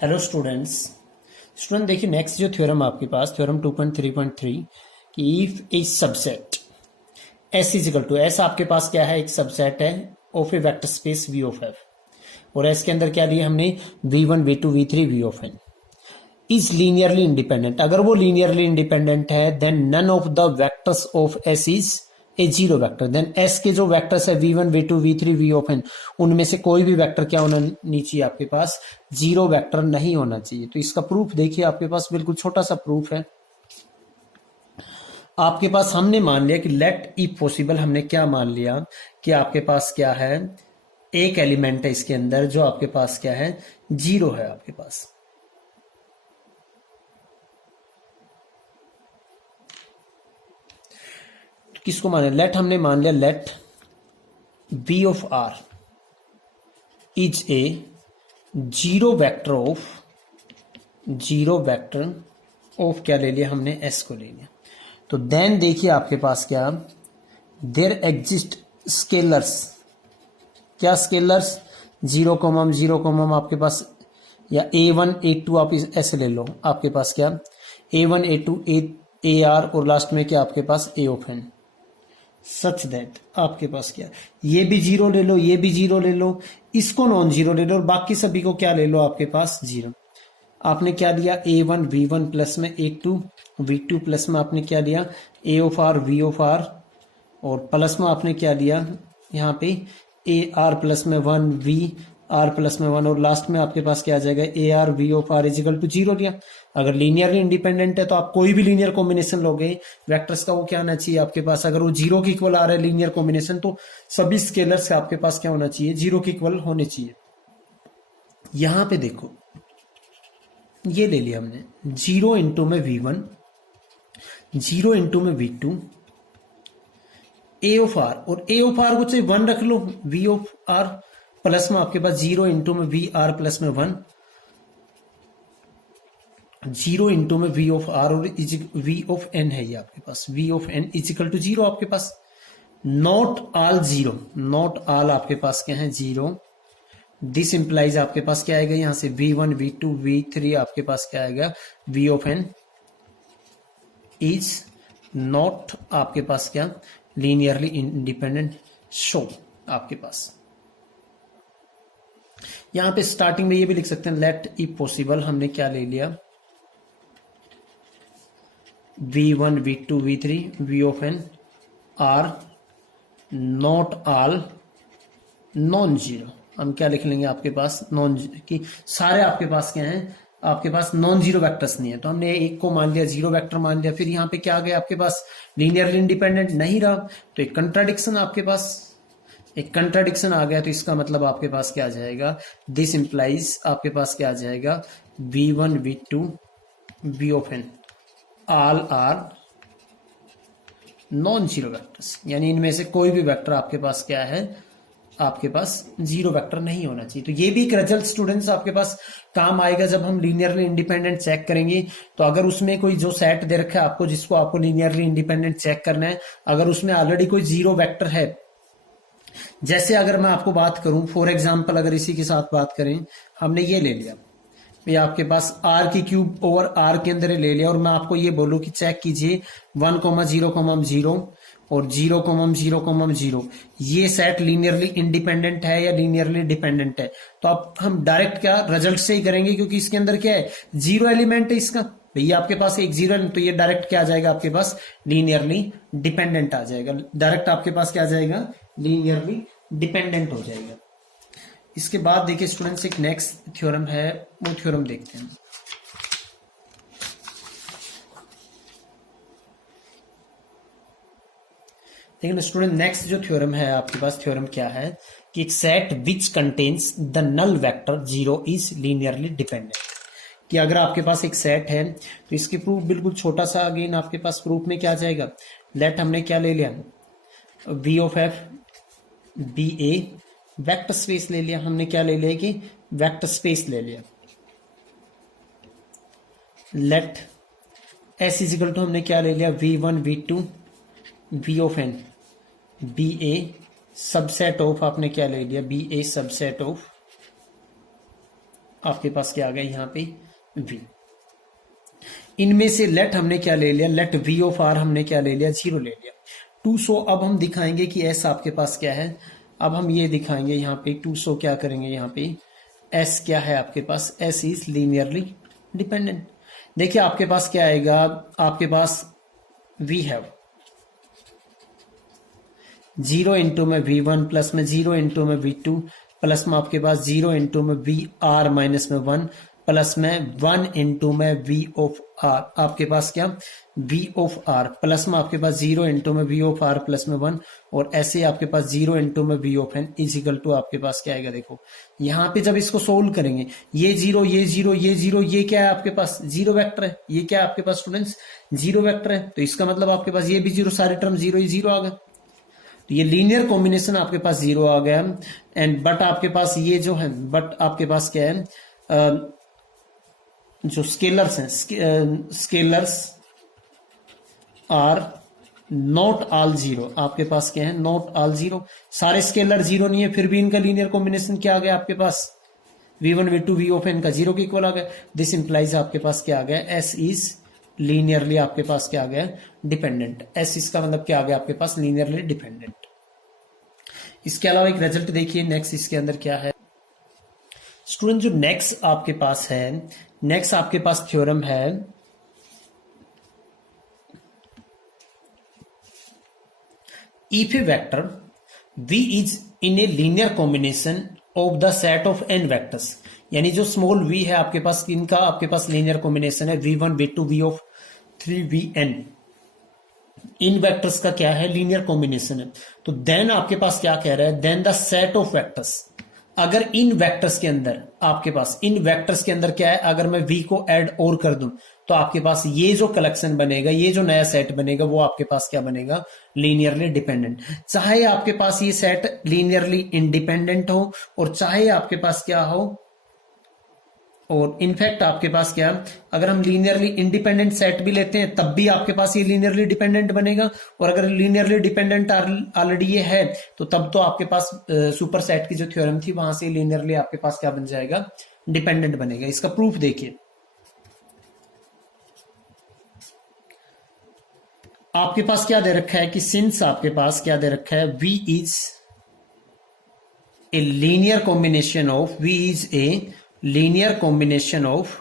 Hello students. देखिए next जो theorem आपके पास थ्योरम 2.3.3 कि if a subset S is equal to S आपके पास क्या है, एक सबसेट है of a vector space V of F और एस के अंदर क्या लिया हमने v1 v2 v3 v of n is linearly independent. अगर वो लीनियरली इंडिपेंडेंट है then none of the vectors of S is a zero vector. Then S के जो वेक्टर्स है v1 v2 v3 v of N उनमें से कोई भी वेक्टर क्या होना नहीं चाहिए, आपके पास जीरो वेक्टर नहीं होना चाहिए। तो इसका प्रूफ देखिए, आपके पास बिल्कुल छोटा सा प्रूफ है। आपके पास हमने मान लिया कि लेट इफ पॉसिबल, हमने क्या मान लिया कि आपके पास क्या है, एक एलिमेंट है इसके अंदर जो आपके पास क्या है, जीरो है आपके पास। किसको माने, लेट हमने मान लिया let v of r is a zero vector of क्या ले लिया हमने, s को ले लिया। तो देन देखिए आपके पास क्या, देयर एग्जिस्ट स्केलर्स, क्या स्केलर्स, जीरो कोमम आपके पास, या a1 a2 आप ऐसे ले लो, आपके पास क्या a1 a2 ar और लास्ट में क्या आपके पास a of n, such that आपके पास क्या, ये भी जीरो ले लो, ये भी जीरो ले लो, इसको नॉन जीरो ले लो और बाकी सभी को क्या ले लो आपके पास जीरो। आपने क्या लिया a1 v1 प्लस में a2 v2 प्लस में आपने क्या लिया a of r v of r और प्लस में आपने क्या लिया यहाँ पे a r प्लस में 1 v r प्लस में 1 और लास्ट में आपके पास क्या आ जाएगा a r v of r is equal to zero लिया। अगर लीनियरली इंडिपेंडेंट है तो आप कोई भी लीनियर कॉम्बिनेशन लोगे वेक्टर्स का, वो क्या आना चाहिए आपके पास, अगर वो जीरो के इक्वल आ रहा है लीनियर कॉम्बिनेशन तो सभी स्केलर्स आपके पास क्या होना चाहिए, जीरो के इक्वल होने चाहिए। यहां पे देखो ये ले लिया हमने, जीरो इंटू में v1, जीरो इंटू में v2, a ऑफ r और a ऑफ r को चाहे 1 रख लो, v ऑफ r प्लस में आपके पास जीरो इंटू में v r प्लस में 1, जीरो इंटू में v ऑफ r और v ऑफ n है ये आपके पास, v of n is equal to zero आपके पास, not all zero, not all आपके पास क्या है जीरो। दिस इंप्लाइज आपके पास क्या आएगा, यहां से v1 v2 v3 आपके पास क्या आएगा, v of n is not आपके पास क्या लीनियरली इंडिपेंडेंट। शो आपके पास यहां पे स्टार्टिंग में ये भी लिख सकते हैं लेट इफ पॉसिबल, हमने क्या ले लिया v1 v2 v3 v of n are not all non zero. हम क्या लिख लेंगे आपके पास नॉन की सारे आपके पास क्या हैं, आपके पास नॉन जीरो वेक्टर्स नहीं है, तो हमने एक को मान लिया जीरो वेक्टर मान लिया, फिर यहाँ पे क्या आ गया आपके पास लीनियरली इंडिपेंडेंट नहीं रहा, तो एक कंट्राडिक्शन आपके पास, एक कंट्राडिक्शन आ गया। तो इसका मतलब आपके पास क्या आ जाएगा, दिस इंप्लाइज आपके पास क्या आ जाएगा v1 v2 v of n all are non zero vectors, यानी इनमें से कोई भी वेक्टर आपके पास क्या है, आपके पास जीरो वेक्टर नहीं होना चाहिए। तो ये भी एक रिजल्ट स्टूडेंट्स आपके पास काम आएगा जब हम लीनियरली इंडिपेंडेंट चेक करेंगे। तो अगर उसमें कोई जो सेट दे रखा है आपको, जिसको आपको लीनियरली इंडिपेंडेंट चेक करना है, अगर उसमें ऑलरेडी कोई जीरो वेक्टर है, जैसे अगर मैं आपको बात करूं फॉर एग्जाम्पल, अगर इसी के साथ बात करें, हमने ये ले लिया, ये आपके पास आर की क्यूब ओवर आर के अंदर ले लिया और मैं आपको ये बोलूं कि चेक कीजिए 1,0,0 और 0,0,0, ये सेट लीनियरली इंडिपेंडेंट है या लीनियरली डिपेंडेंट है। तो अब हम डायरेक्ट क्या रिजल्ट से ही करेंगे, क्योंकि इसके अंदर क्या है जीरो एलिमेंट है इसका, भैया आपके पास एक जीरो, तो ये डायरेक्ट क्या आ जाएगा आपके पास लीनियरली डिपेंडेंट आ जाएगा, डायरेक्ट आपके पास क्या आ जाएगा लीनियरली डिपेंडेंट हो जाएगा। इसके बाद देखिए स्टूडेंट्स एक नेक्स्ट थ्योरम है, वो थ्योरम देखते हैं। लेकिन स्टूडेंट नेक्स्ट जो थ्योरम है आपके पास, थ्योरम क्या है कि एक set which contains the null vector zero is linearly dependent. कि अगर आपके पास एक सेट है तो इसकी प्रूफ बिल्कुल छोटा सा, अगेन आपके पास प्रूफ में क्या आ जाएगा, लेट हमने क्या ले लिया v of f be a vector space ले लिया, हमने क्या ले लिया कि वेक्टर स्पेस ले लिया। लेट s इजिकल टू हमने क्या ले लिया v1 v2 v of n be a subset of, आपने क्या ले लिया बी ए सबसेट ऑफ आपके पास क्या आ गया यहाँ पे v। इनमें से लेट हमने क्या ले लिया, लेट v ऑफ r हमने क्या ले लिया, 0 ले लिया। 200 अब हम दिखाएंगे कि s आपके पास क्या है। अब हम ये दिखाएंगे यहाँ पे 200 क्या करेंगे, यहाँ पे s क्या है आपके पास, s इज लीनियरली डिपेंडेंट। देखिए आपके पास क्या आएगा, आपके पास वी हैव 0 इंटू में v1 प्लस में 0 इंटू में v2 प्लस में आपके पास 0 इंटू में वी आर माइनस में 1 प्लस में 1 इंटू में v ऑफ r, आपके पास क्या v ऑफ r प्लस में आपके पास 0 इंटू में v ऑफ r प्लस में 1 और ऐसे आपके पास 0 इंटू में v of n is equal to आपके पास क्या आएगा। देखो यहाँ पे जब इसको सोल्व करेंगे ये 0 ये 0 ये 0 ये क्या है आपके पास, जीरो वेक्टर है। ये क्या है आपके पास स्टूडेंट्स, जीरो वेक्टर है। तो इसका मतलब आपके पास ये भी 0, सारे टर्म 0 ही 0 आ गए। तो ये लीनियर कॉम्बिनेशन आपके पास 0 आ गया। एंड बट आपके पास ये जो है, बट आपके पास क्या है, जो स्केलर्स हैं, स्केलर्स आर नॉट ऑल 0, आपके पास क्या है, नॉट ऑल 0। सारे स्केलर 0 नहीं है, फिर भी इनका लीनियर कॉम्बिनेशन क्या आ गया आपके पास, v1 v2 v of n का 0 के इक्वल आ गया। दिस इंप्लाइज आपके पास क्या आ गया, s इज लीनियरली आपके पास क्या आ गया, डिपेंडेंट। s इसका मतलब क्या आ गया आपके पास, लीनियरली डिपेंडेंट। इसके अलावा एक रिजल्ट देखिए नेक्स्ट, इसके अंदर क्या है स्टूडेंट, जो नेक्स्ट आपके पास है, नेक्स्ट आपके पास थ्योरम है if A vector v is in a linear combination of the set of n vectors, यानी जो स्मॉल v है आपके पास, इनका आपके पास लीनियर कॉम्बिनेशन है v1 v2 v of 3vn, in vectors का क्या है, लीनियर कॉम्बिनेशन है। तो देन आपके पास क्या कह रहा है, then the set of vectors, अगर इन वेक्टर्स के अंदर आपके पास, इन वेक्टर्स के अंदर क्या है, अगर मैं v को ऐड और कर दूं तो आपके पास ये जो कलेक्शन बनेगा, ये जो नया सेट बनेगा वो आपके पास क्या बनेगा, लीनियरली डिपेंडेंट। चाहे आपके पास ये सेट लीनियरली इंडिपेंडेंट हो और चाहे आपके पास क्या हो, और इनफैक्ट आपके पास क्या, अगर हम लीनियरली इंडिपेंडेंट सेट भी लेते हैं तब भी आपके पास ये लीनियरली डिपेंडेंट बनेगा। और अगर लीनियरली डिपेंडेंट ऑलरेडी ये है तो तब तो आपके पास सुपर सेट की जो थ्योरम थी वहां से लीनियरली आपके पास क्या बन जाएगा, डिपेंडेंट बनेगा। इसका प्रूफ देखिए, आपके पास क्या दे रखा है कि सिंस आपके पास क्या दे रखा है, v is a linear combination of, v is a linear combination of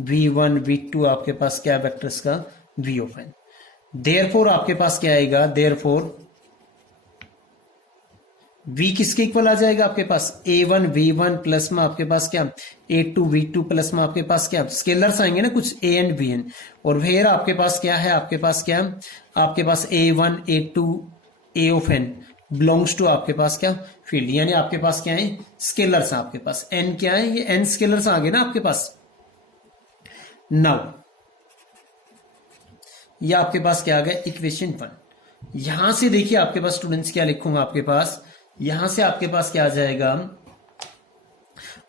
v1 v2 आपके पास क्या वेक्टर्स का v ऑफ n। देयरफॉर आपके पास क्या आएगा, देयरफॉर v किसके इक्वल आ जाएगा आपके पास, a1 v1 प्लस में आपके पास क्या a2 v2 प्लस में आपके पास क्या स्केलर्स आएंगे ना कुछ a एंड bn, और फिर आपके पास क्या है, आपके पास क्या, आपके पास a1 a2 a of n belongs to आपके पास क्या फील्ड, यानी आपके पास क्या है, स्केलर्स हैं आपके पास, n क्या है, ये n स्केलर्स आ गए ना आपके पास। नाउ ये आपके पास क्या आ गया, इक्वेशन 1। यहां से देखिए आपके पास स्टूडेंट्स क्या लिखूंगा, आपके पास यहां से आपके पास क्या आ जाएगा,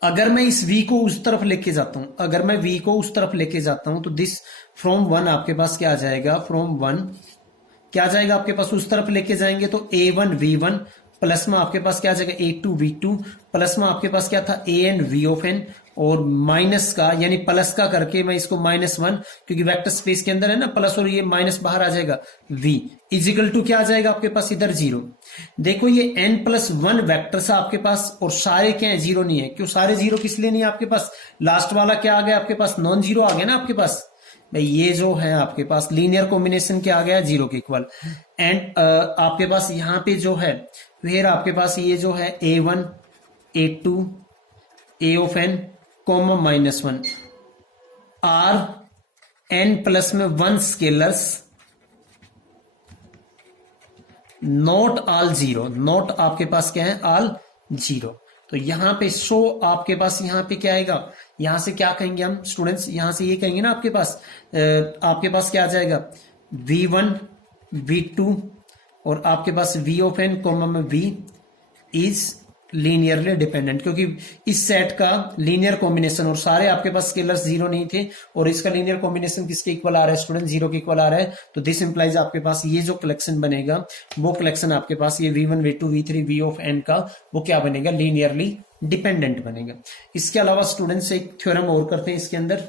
अगर मैं इस v को उस तरफ लेके जाता हूं, अगर मैं v को उस तरफ लेके जाता हूं तो दिस फ्रॉम 1 आपके पास क्या आ जाएगा, फ्रॉम 1 क्या आ जाएगा आपके पास, उस तरफ लेके जाएंगे तो a1 v1 प्लस में आपके पास क्या आ जाएगा a2 v2 प्लस में आपके पास क्या था an v ऑफ n, और माइनस का यानी प्लस का करके मैं इसको -1, क्योंकि वेक्टर स्पेस के अंदर है ना प्लस, और ये माइनस बाहर आ जाएगा, v इजिकल टू क्या आ जाएगा आपके पास इधर 0। देखो ये n+1 वेक्टर्स आपके पास और सारे क्या है, 0 नहीं है। क्यों सारे 0 किस लिए नहीं है आपके पास, लास्ट वाला क्या आ गया आपके पास, नॉन जीरो आ गया ना आपके पास। भाई ये जो है आपके पास लीनियर कॉम्बिनेशन क्या आ गया, 0 के इक्वल। एंड आपके पास यहाँ पे जो है फिर आपके पास ये जो है a1 a2 a of n comma -1 are n plus में 1 स्केलर्स नॉट ऑल 0, नॉट आपके पास क्या है, ऑल 0। तो यहां पे शो आपके पास यहां पे क्या आएगा, यहां से क्या कहेंगे हम स्टूडेंट्स, यहां से ये कहेंगे ना आपके पास क्या आ जाएगा, v1 v2 और आपके पास v ऑफ n कॉमा में v इज लीनियरली डिपेंडेंट, क्योंकि इस सेट का लीनियर कॉम्बिनेशन और सारे आपके पास स्केलर्स जीरो नहीं थे और इसका लीनियर कॉम्बिनेशन किसके इक्वल आ रहा है स्टूडेंट, जीरो के इक्वल आ रहा है। तो दिस इंप्लाइज आपके पास ये जो कलेक्शन बनेगा वो कलेक्शन आपके पास ये v1 v2 v3 v of n का वो क्या बनेगा, लीनियरली डिपेंडेंट बनेगा। इसके अलावा स्टूडेंट्स एक थ्योरम और करते हैं इसके अंदर।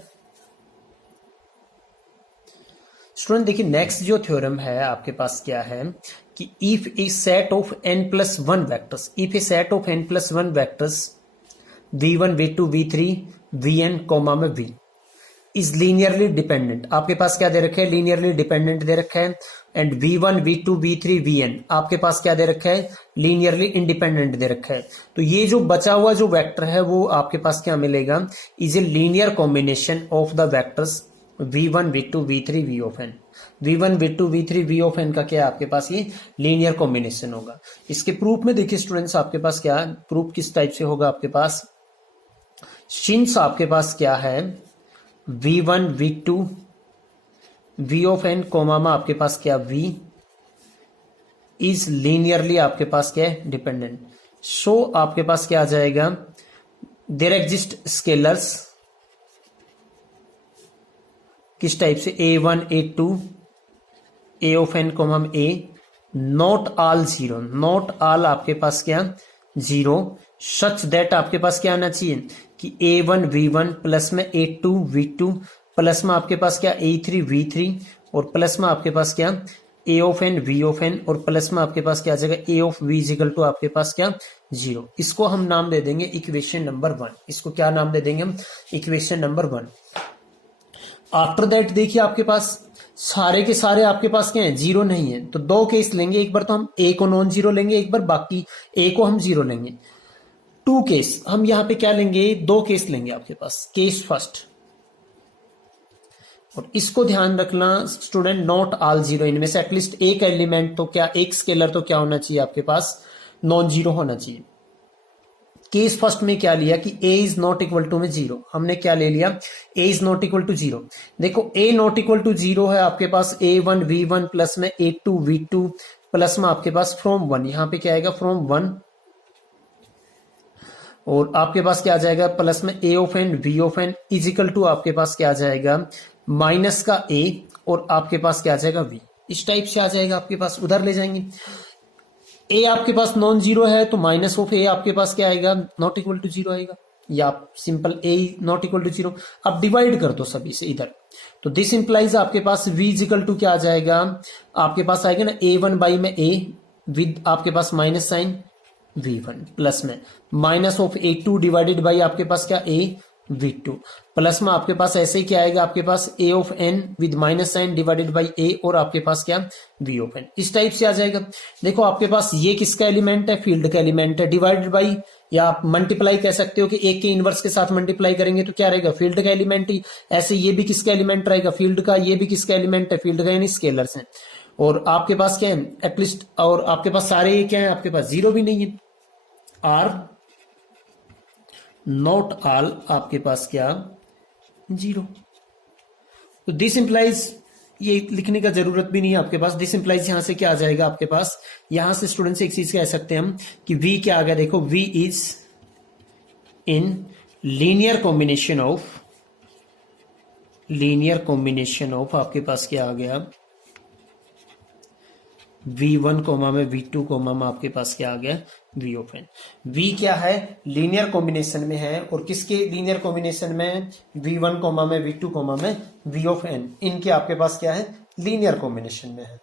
स्टूडेंट देखिए नेक्स्ट जो थ्योरम है आपके पास क्या है कि if A set of n+1 vectors, if A set of n+1 vectors v1 v2 v3 vn comma में v इज लीनियरली डिपेंडेंट, आपके पास क्या दे रखा है, लीनियरली डिपेंडेंट दे रखा है। And v1 v2 v3 vn आपके पास क्या दे रखा है, लीनियरली इंडिपेंडेंट दे रखा है। तो ये जो बचा हुआ जो वेक्टर है वो आपके पास क्या मिलेगा, is a linear combination of the vectors v1 v2 v3 v of n। v1 v2 v3 v of n का क्या है आपके पास, ये लीनियर कॉम्बिनेशन होगा। इसके प्रूफ में देखिए स्टूडेंट्स आपके पास क्या प्रूफ किस टाइप से होगा आपके पास, सिंस आपके पास क्या है v1 v2 v of n comma में आपके पास क्या v इज लीनियरली आपके पास क्या है डिपेंडेंट। सो आपके पास क्या आ जाएगा, देयर एग्जिस्ट स्केलर्स किस टाइप से a1 a2 a of n comma में a not all zero, not all आपके पास क्या जीरो, सच दैट आपके पास क्या आना चाहिए कि a1 v1 प्लस में a2 v2 प्लस में आपके पास क्या a3 v3 और प्लस में आपके पास क्या a of n v of n और प्लस में आपके पास क्या आ जाएगा a of v is equal to आपके पास क्या जीरो। इसको हम नाम दे देंगे इक्वेशन नंबर 1। इसको क्या नाम दे देंगे हम, इक्वेशन नंबर 1। आफ्टर दैट देखिए आपके पास सारे के सारे आपके पास क्या है, जीरो नहीं है। तो दो केस लेंगे, एक बार तो हम a को नॉन जीरो लेंगे, एक बार बाकी a को हम जीरो लेंगे। टू केस हम यहां पे क्या लेंगे, दो केस लेंगे आपके पास, केस फर्स्ट। और इसको ध्यान रखना स्टूडेंट, नॉट ऑल जीरो, इनमें से एटलीस्ट एक एलिमेंट तो क्या, एक स्केलर तो क्या होना चाहिए आपके पास, नॉन जीरो होना चाहिए। केस फर्स्ट में क्या लिया कि a is not equal to में जीरो, हमने क्या ले लिया a is not equal to zero. देखो a not equal to zero है आपके पास a1 v1 प्लस में a2 v2 प्लस में आपके पास फ्रॉम 1, यहां पे क्या आएगा फ्रॉम 1 और आपके पास क्या आ जाएगा प्लस में a of n v of n is equal to आपके पास क्या आ जाएगा माइनस का a और आपके पास क्या आ जाएगा v। इस टाइप से आ जाएगा आपके पास, उधर ले जाएंगे। a आपके पास नॉन जीरो है तो माइनस ऑफ a आपके पास क्या आएगा, नॉट इक्वल टू जीरो आएगा, या simple a not equal to zero. अब डिवाइड कर दो सभी से इधर, तो दिस इंप्लाइज आपके पास v इजिकल टू क्या आ जाएगा, आपके पास आएगा ना a1 बाई में a विद आपके पास माइनस साइन v1 प्लस में minus of a2 divided by आपके पास क्या a v2 प्लस में आपके पास ऐसे ही क्या आएगा आपके पास a of n with minus sign divided by a और आपके पास क्या v ऑफ n। इस टाइप से आ जाएगा। देखो आपके पास ये किसका एलिमेंट है, फील्ड का एलिमेंट है, डिवाइडेड बाई या आप मल्टीप्लाई कह सकते हो कि एक के इनवर्स के साथ मल्टीप्लाई करेंगे तो क्या रहेगा, फील्ड का एलिमेंट ही। ऐसे ये भी किसका एलिमेंट रहेगा, फील्ड का, ये भी किसका एलिमेंट है, फील्ड का, यानी स्केलर्स हैं। और आपके पास क्या है एटलीस्ट, और आपके पास सारे क्या है, आपके पास जीरो भी नहीं है, आर नॉट ऑल आपके पास क्या जीरो। तो दिस इंप्लाइज, ये लिखने का जरूरत भी नहीं है आपके पास, दिस इंप्लाइज यहां से क्या आ जाएगा आपके पास, यहां से स्टूडेंट से एक चीज कह सकते हैं हम कि v क्या आ गया, देखो v is in linear combination of आपके पास क्या आ गया v1 कोमा में v2 कोमा में आपके पास क्या आ गया v ऑफ n। v क्या है, लीनियर कॉम्बिनेशन में है, और किसके लीनियर कॉम्बिनेशन में, v1 कोमा में v2 कोमा में v ऑफ n, इनके आपके पास क्या है लीनियर कॉम्बिनेशन में है।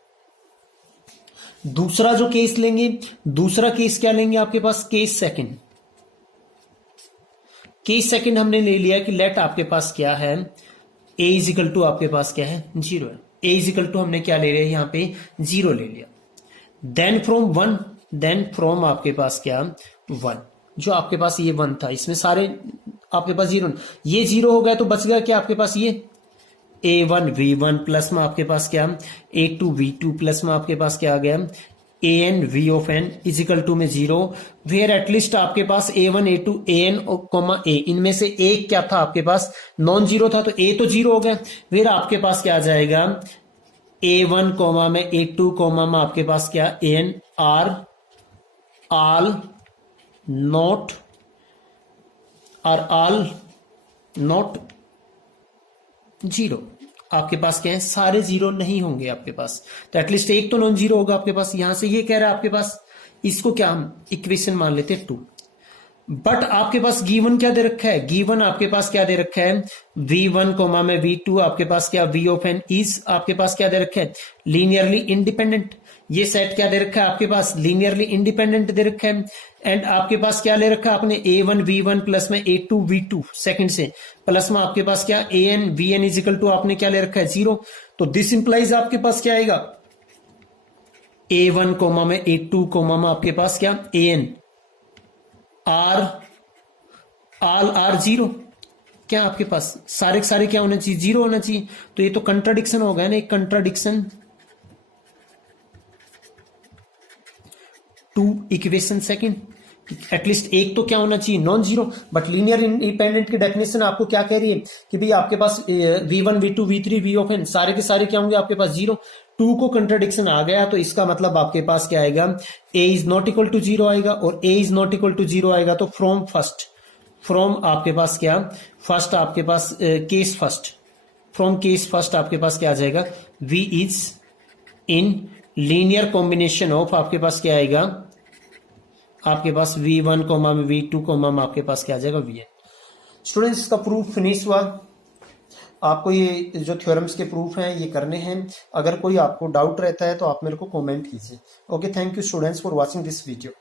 दूसरा जो केस लेंगे, दूसरा केस क्या लेंगे आपके पास, केस सेकंड। केस सेकंड हमने ले लिया कि लेट आपके पास क्या है a इजिकल टू आपके पास क्या है जीरो है, a इजिकल टू हमने क्या ले लिया यहाँ पे जीरो ले लिया। देन फ्रॉम 1, देन फ्रॉम आपके पास क्या 1, जो आपके पास ये 1 था, इसमें सारे आपके पास जीरो, ये जीरो हो गया तो बच गया क्या आपके पास ये a1 v1 प्लस में आपके पास क्या a2 v2 प्लस में आपके पास क्या आ गया an v of n is equal to में जीरो, वेयर एटलीस्ट आपके पास a1 a2 an coma a, इनमें से एक क्या था आपके पास नॉन जीरो था, तो a तो जीरो हो गया, वेयर आपके पास क्या आ जाएगा a1 कोमा में a2 कोमा में आपके पास क्या an are all not are all not zero. आपके पास क्या है, सारे जीरो नहीं होंगे आपके पास, तो एटलीस्ट एक तो नॉन जीरो होगा आपके पास। यहां से ये कह रहा है आपके पास, इसको क्या हम इक्वेशन मान लेते हैं 2। बट आपके पास गिवन क्या दे रखा है, गिवन आपके पास क्या दे रखा है, v1 कोमा में v2 आपके पास क्या v ऑफ n इज आपके पास क्या दे रखा है, लीनियरली इंडिपेंडेंट। ये सेट क्या दे रखा है आपके पास, लीनियरली इंडिपेंडेंट दे रखा है। एंड आपके पास क्या ले रखा है आपने, a1 v1 प्लस में a2 v2 सेकंड से, प्लस में आपके पास क्या an vn is equal to आपने क्या ले रखा है 0। तो दिस इंप्लाइज आपके पास क्या आएगा, a1 कोमा में a2 कोमा में आपके पास क्या an are all are zero. क्या आपके पास सारे के सारे क्या होना चाहिए, जीरो होना चाहिए। तो ये तो कंट्राडिक्शन हो गया ना, एक contradiction to equation second. At least एक तो क्या होना चाहिए, non zero. But linear independent की डेफिनेशन आपको क्या कह रही है कि भाई आपके पास v1 v2 v3 v of n सारे के सारे क्या होंगे आपके पास जीरो। 2 को कंट्राडिक्शन आ गया तो इसका मतलब आपके पास क्या आएगा, a is not equal to zero आएगा, और a is not equal to zero आएगा तो फ्रॉम आपके पास क्या फर्स्ट आपके पास case first, from case first आपके पास क्या आ जाएगा, v is in linear combination of आपके पास क्या आएगा, आपके पास v1 कोमा में v2 कोमा में आपके पास क्या आ जाएगा vn। स्टूडेंट्स इसका प्रूफ फिनिश हुआ। आपको ये जो थ्योरम्स के प्रूफ हैं ये करने हैं। अगर कोई आपको डाउट रहता है तो आप मेरे को कमेंट कीजिए। Okay, thank you students for watching this video.